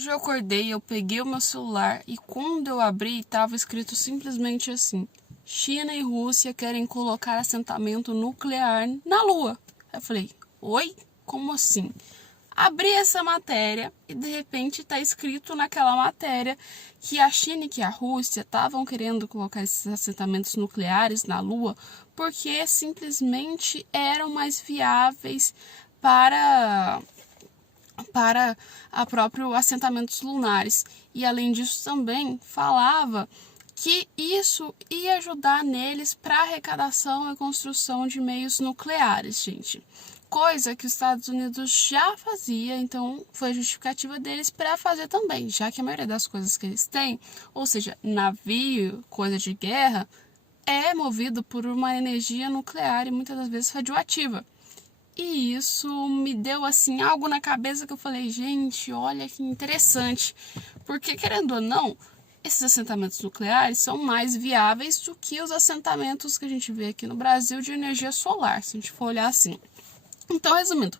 Hoje eu acordei, eu peguei o meu celular e quando eu abri, estava escrito simplesmente assim: China e Rússia querem colocar assentamento nuclear na Lua. Eu falei, oi? Como assim? Abri essa matéria e de repente está escrito naquela matéria que a China e que a Rússia estavam querendo colocar esses assentamentos nucleares na Lua porque simplesmente eram mais viáveis para a próprios assentamentos lunares. E além disso também falava que isso ia ajudar neles para arrecadação e construção de meios nucleares, gente. Coisa que os Estados Unidos já fazia, então foi justificativa deles para fazer também, já que a maioria das coisas que eles têm, ou seja, navio, coisa de guerra, é movido por uma energia nuclear e muitas das vezes radioativa. E isso me deu assim algo na cabeça que eu falei, gente, olha que interessante. Porque querendo ou não, esses assentamentos nucleares são mais viáveis do que os assentamentos que a gente vê aqui no Brasil de energia solar, se a gente for olhar assim. Então, resumindo,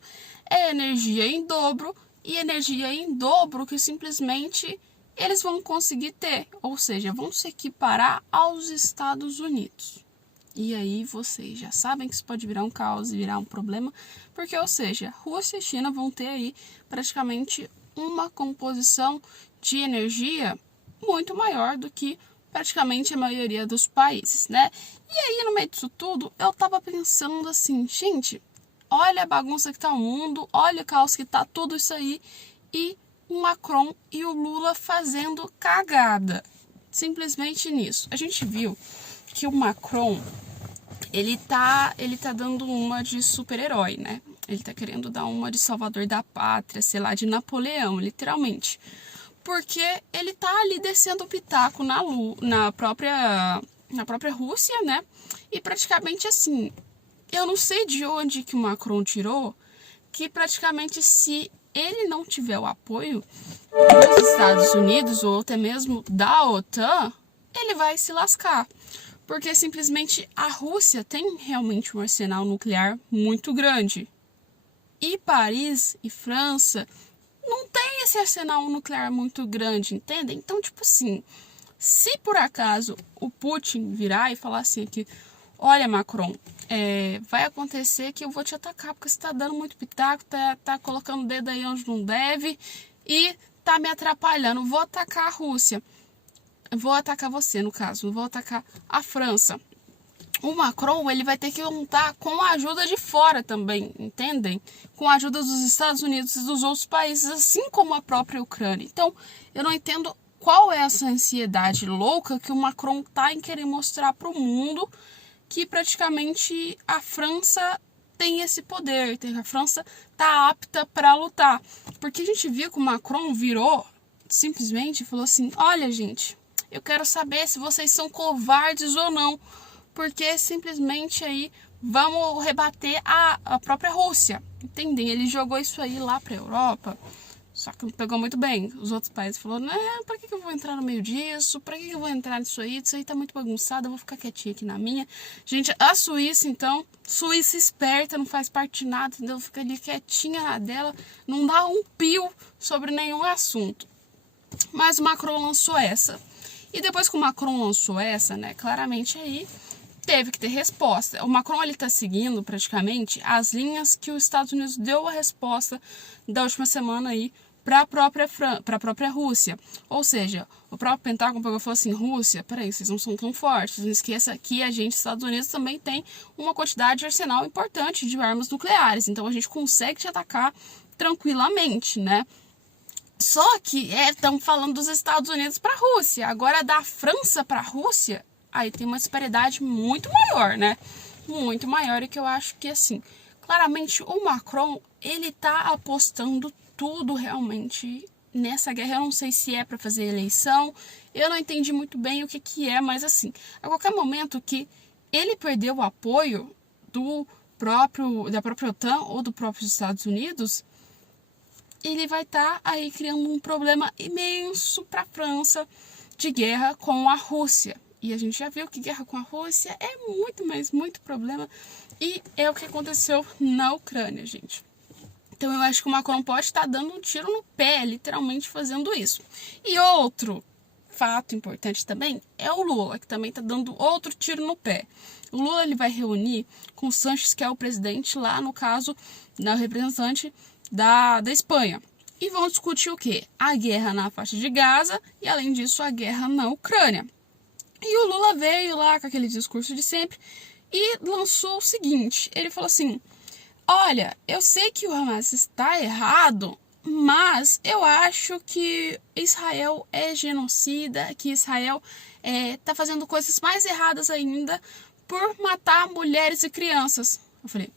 é energia em dobro e energia em dobro que simplesmente eles vão conseguir ter, ou seja, vão se equiparar aos Estados Unidos. E aí vocês já sabem que isso pode virar um caos e virar um problema, porque, ou seja, Rússia e China vão ter aí praticamente uma composição de energia muito maior do que praticamente a maioria dos países, né? E aí, no meio disso tudo, eu tava pensando assim, gente, olha a bagunça que tá o mundo, olha o caos que tá tudo isso aí, e o Macron e o Lula fazendo cagada. Simplesmente nisso. A gente viu que o Macron, ele tá dando uma de super-herói, né? Ele tá querendo dar uma de salvador da pátria, sei lá, de Napoleão, literalmente. Porque ele tá ali descendo o pitaco na própria Rússia, né? E praticamente assim, eu não sei de onde que o Macron tirou, que praticamente se ele não tiver o apoio dos Estados Unidos ou até mesmo da OTAN, ele vai se lascar. Porque simplesmente a Rússia tem realmente um arsenal nuclear muito grande. E Paris e França não tem esse arsenal nuclear muito grande, entende? Então, tipo assim, se por acaso o Putin virar e falar assim que, olha, Macron, vai acontecer que eu vou te atacar porque você tá dando muito pitaco, tá colocando o dedo aí onde não deve e tá me atrapalhando, vou atacar a Rússia. Vou atacar você, no caso, vou atacar a França. O Macron, ele vai ter que lutar com a ajuda de fora também, entendem? Com a ajuda dos Estados Unidos e dos outros países, assim como a própria Ucrânia. Então, eu não entendo qual é essa ansiedade louca que o Macron tá em querer mostrar para o mundo que praticamente a França tem esse poder, a França tá apta para lutar. Porque a gente viu que o Macron virou simplesmente e falou assim, olha, gente, eu quero saber se vocês são covardes ou não, porque simplesmente aí vamos rebater a própria Rússia, entendem? Ele jogou isso aí lá para a Europa, só que não pegou muito bem. Os outros países falaram, né, pra que eu vou entrar no meio disso? Pra que eu vou entrar nisso aí? Isso aí tá muito bagunçado, eu vou ficar quietinha aqui na minha. Gente, a Suíça, então, Suíça esperta, não faz parte de nada, entendeu? Fica ali quietinha na dela, não dá um pio sobre nenhum assunto. Mas o Macron lançou essa. E depois que o Macron lançou essa, né, claramente aí teve que ter resposta. O Macron, ele tá seguindo praticamente as linhas que os Estados Unidos deu a resposta da última semana aí para a própria Rússia. Ou seja, o próprio Pentágono pegou e falou assim, Rússia, peraí, vocês não são tão fortes, não esqueça que a gente, Estados Unidos, também tem uma quantidade de arsenal importante de armas nucleares, então a gente consegue te atacar tranquilamente, né? Só que estamos falando dos Estados Unidos para a Rússia. Agora, da França para a Rússia, aí tem uma disparidade muito maior, né? Muito maior, e que eu acho que, assim, claramente o Macron, ele tá apostando tudo realmente nessa guerra. Eu não sei se é para fazer eleição, eu não entendi muito bem o que é, mas, assim, a qualquer momento que ele perdeu o apoio da própria OTAN ou do próprio Estados Unidos, ele vai estar aí criando um problema imenso para a França de guerra com a Rússia. E a gente já viu que guerra com a Rússia é muito, mas muito problema. E é o que aconteceu na Ucrânia, gente. Então eu acho que o Macron pode estar dando um tiro no pé, literalmente fazendo isso. E outro fato importante também é o Lula, que também está dando outro tiro no pé. O Lula ele vai reunir com o Sanches, que é o presidente lá, no caso, o representante da Espanha. E vão discutir o quê? A guerra na faixa de Gaza e, além disso, a guerra na Ucrânia. E o Lula veio lá com aquele discurso de sempre e lançou o seguinte, ele falou assim, olha, eu sei que o Hamas está errado, mas eu acho que Israel é genocida, que Israel está fazendo coisas mais erradas ainda por matar mulheres e crianças. Eu falei,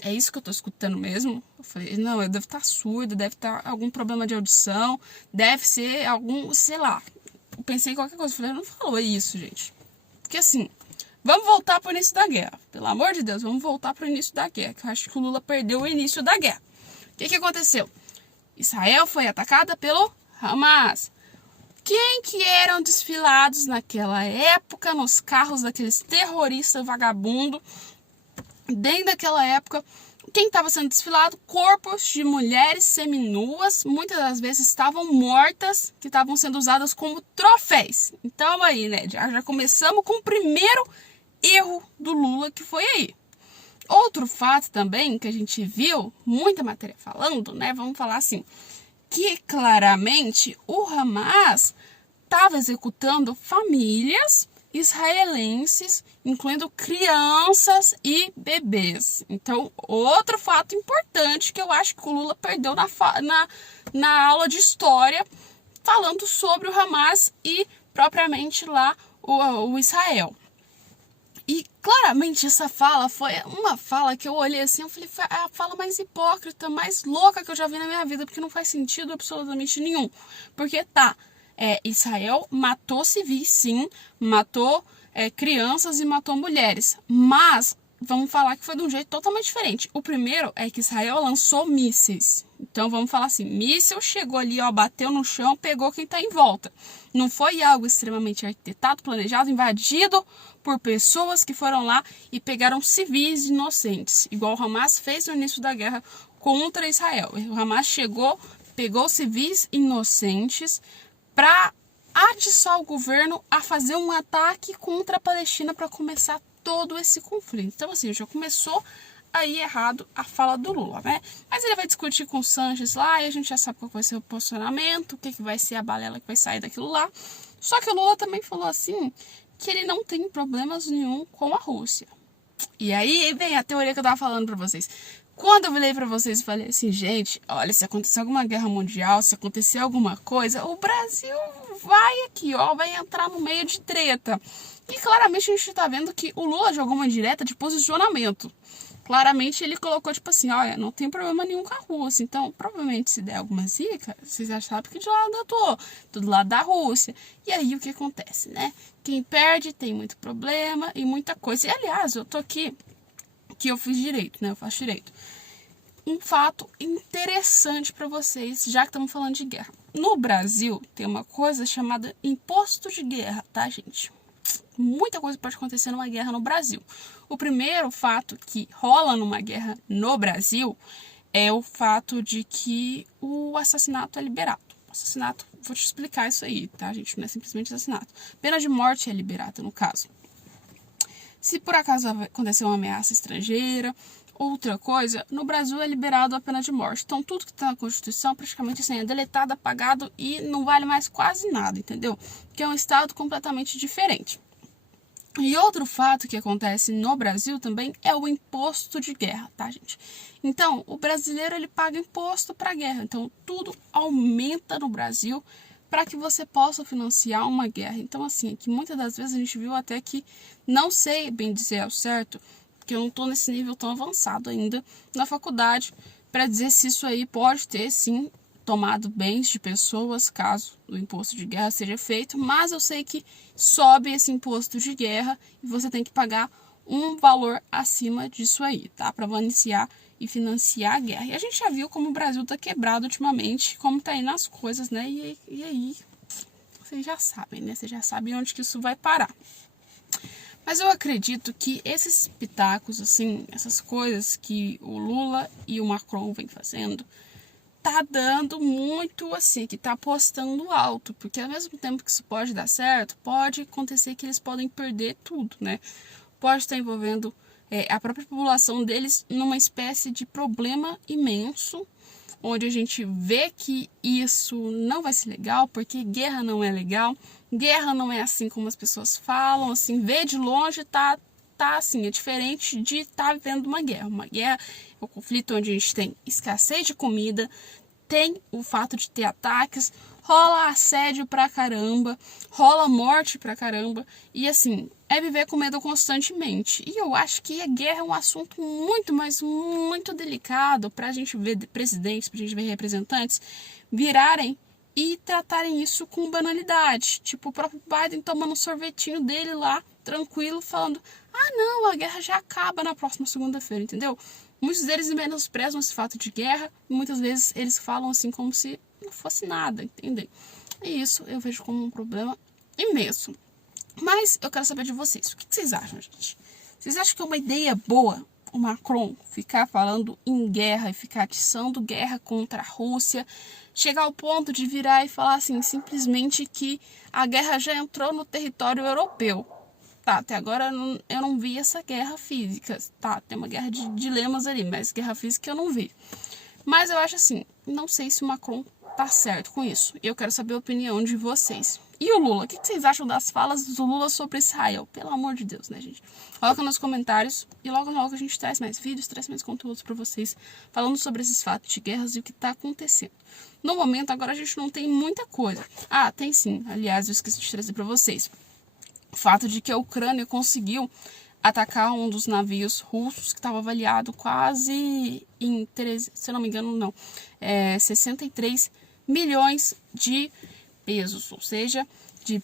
é isso que eu tô escutando mesmo? Eu falei, não, eu devo estar surdo, deve estar algum problema de audição, deve ser algum, sei lá. Eu pensei em qualquer coisa, eu falei, não falou isso, gente. Porque assim, vamos voltar pro início da guerra. Pelo amor de Deus, vamos voltar pro início da guerra, que eu acho que o Lula perdeu o início da guerra. O que aconteceu? Israel foi atacada pelo Hamas. Quem que eram desfilados naquela época nos carros daqueles terroristas vagabundos? Dentro daquela época, quem estava sendo desfilado? Corpos de mulheres seminuas, muitas das vezes estavam mortas, que estavam sendo usadas como troféus. Então aí, né, já começamos com o primeiro erro do Lula, que foi aí. Outro fato também que a gente viu, muita matéria falando, né, vamos falar assim, que claramente o Hamas estava executando famílias israelenses, incluindo crianças e bebês. Então, outro fato importante que eu acho que o Lula perdeu na aula de história, falando sobre o Hamas e propriamente lá o Israel. E claramente essa fala foi uma fala que eu olhei assim, eu falei, foi a fala mais hipócrita, mais louca que eu já vi na minha vida, porque não faz sentido absolutamente nenhum. Porque Israel matou civis, sim, matou crianças e matou mulheres, mas vamos falar que foi de um jeito totalmente diferente. O primeiro é que Israel lançou mísseis. Então vamos falar assim, míssil chegou ali, ó, bateu no chão, pegou quem está em volta. Não foi algo extremamente arquitetado, planejado, invadido por pessoas que foram lá e pegaram civis inocentes, igual o Hamas fez no início da guerra contra Israel. O Hamas chegou, pegou civis inocentes para atiçar o governo a fazer um ataque contra a Palestina para começar todo esse conflito. Então, assim, já começou aí errado a fala do Lula, né? Mas ele vai discutir com o Sanches lá e a gente já sabe qual vai ser o posicionamento, o que vai ser a balela que vai sair daquilo lá. Só que o Lula também falou assim que ele não tem problemas nenhum com a Rússia. E aí vem a teoria que eu tava falando para vocês. Quando eu virei para vocês e falei assim, gente, olha, se acontecer alguma guerra mundial, se acontecer alguma coisa, o Brasil vai aqui, ó, vai entrar no meio de treta. E claramente a gente tá vendo que o Lula jogou uma indireta de posicionamento. Claramente ele colocou, tipo assim, olha, não tem problema nenhum com a Rússia. Então, provavelmente, se der alguma zica, vocês já sabem que de lado eu tô, do lado da Rússia. E aí, o que acontece, né? Quem perde tem muito problema e muita coisa. E, aliás, eu tô aqui, que eu fiz direito, né? Eu faço direito. Um fato interessante para vocês, já que estamos falando de guerra. No Brasil, tem uma coisa chamada imposto de guerra, tá, gente? Muita coisa pode acontecer numa guerra no Brasil. O primeiro fato que rola numa guerra no Brasil é o fato de que o assassinato é liberado. O assassinato, vou te explicar isso aí, tá, gente? Não é simplesmente assassinato. Pena de morte é liberada, no caso. Se por acaso acontecer uma ameaça estrangeira, outra coisa, no Brasil é liberado a pena de morte. Então, tudo que está na Constituição, praticamente assim, é deletado, apagado e não vale mais quase nada, entendeu? Porque é um estado completamente diferente. E outro fato que acontece no Brasil também é o imposto de guerra, tá, gente? Então, o brasileiro, ele paga imposto para a guerra. Então, tudo aumenta no Brasil para que você possa financiar uma guerra. Então, assim, que muitas das vezes a gente viu até que, não sei bem dizer ao certo, porque eu não estou nesse nível tão avançado ainda na faculdade, para dizer se isso aí pode ter, sim, tomado bens de pessoas, caso o imposto de guerra seja feito, mas eu sei que sobe esse imposto de guerra e você tem que pagar um valor acima disso aí, tá? Para iniciar e financiar a guerra. E a gente já viu como o Brasil tá quebrado ultimamente, como tá indo as coisas, né? E aí, vocês já sabem, né? Vocês já sabem onde que isso vai parar. Mas eu acredito que esses pitacos, assim, essas coisas que o Lula e o Macron vêm fazendo, tá dando muito, assim, que tá apostando alto, porque ao mesmo tempo que isso pode dar certo, pode acontecer que eles podem perder tudo, né? Pode estar envolvendo a própria população deles numa espécie de problema imenso, onde a gente vê que isso não vai ser legal, porque guerra não é legal, guerra não é assim como as pessoas falam, assim, ver de longe tá assim, é diferente de estar vivendo uma guerra. Uma guerra é um conflito onde a gente tem escassez de comida, tem o fato de ter ataques, rola assédio pra caramba, rola morte pra caramba, e assim, é viver com medo constantemente. E eu acho que a guerra é um assunto muito, mas muito delicado pra gente ver presidentes, pra gente ver representantes virarem e tratarem isso com banalidade. Tipo, o próprio Biden tomando um sorvetinho dele lá, tranquilo, falando: ah, não, a guerra já acaba na próxima segunda-feira, entendeu? Muitos deles menosprezam esse fato de guerra e muitas vezes eles falam assim como se não fosse nada, entendeu? E isso eu vejo como um problema imenso. Mas eu quero saber de vocês. O que vocês acham, gente? Vocês acham que é uma ideia boa o Macron ficar falando em guerra e ficar atiçando guerra contra a Rússia, chegar ao ponto de virar e falar assim, simplesmente que a guerra já entrou no território europeu? Tá, até agora eu não vi essa guerra física. Tá, tem uma guerra de dilemas ali, mas guerra física eu não vi. Mas eu acho assim, não sei se o Macron tá certo com isso. E eu quero saber a opinião de vocês. E o Lula? O que vocês acham das falas do Lula sobre Israel? Pelo amor de Deus, né, gente? Coloca nos comentários e logo a gente traz mais vídeos, traz mais conteúdos para vocês falando sobre esses fatos de guerras e o que tá acontecendo. No momento, agora a gente não tem muita coisa. Ah, tem sim. Aliás, eu esqueci de trazer para vocês. O fato de que a Ucrânia conseguiu atacar um dos navios russos que estava avaliado quase em, se eu não me engano, não, 63 milhões de pesos, ou seja, de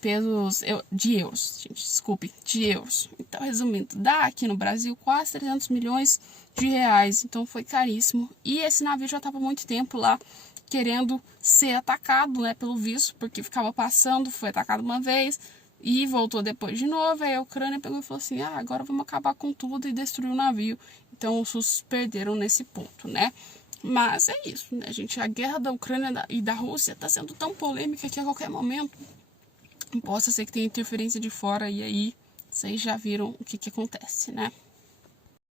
euros, gente, desculpe, de euros. Então, resumindo, dá aqui no Brasil quase 300 milhões de reais, então foi caríssimo. E esse navio já estava há muito tempo lá querendo ser atacado, né, pelo visto, porque ficava passando, foi atacado uma vez, e voltou depois de novo, aí a Ucrânia pegou e falou assim, agora vamos acabar com tudo e destruir o navio. Então os russos perderam nesse ponto, né? Mas é isso, né, gente? A guerra da Ucrânia e da Rússia tá sendo tão polêmica que a qualquer momento possa ser que tenha interferência de fora e aí vocês já viram o que acontece, né?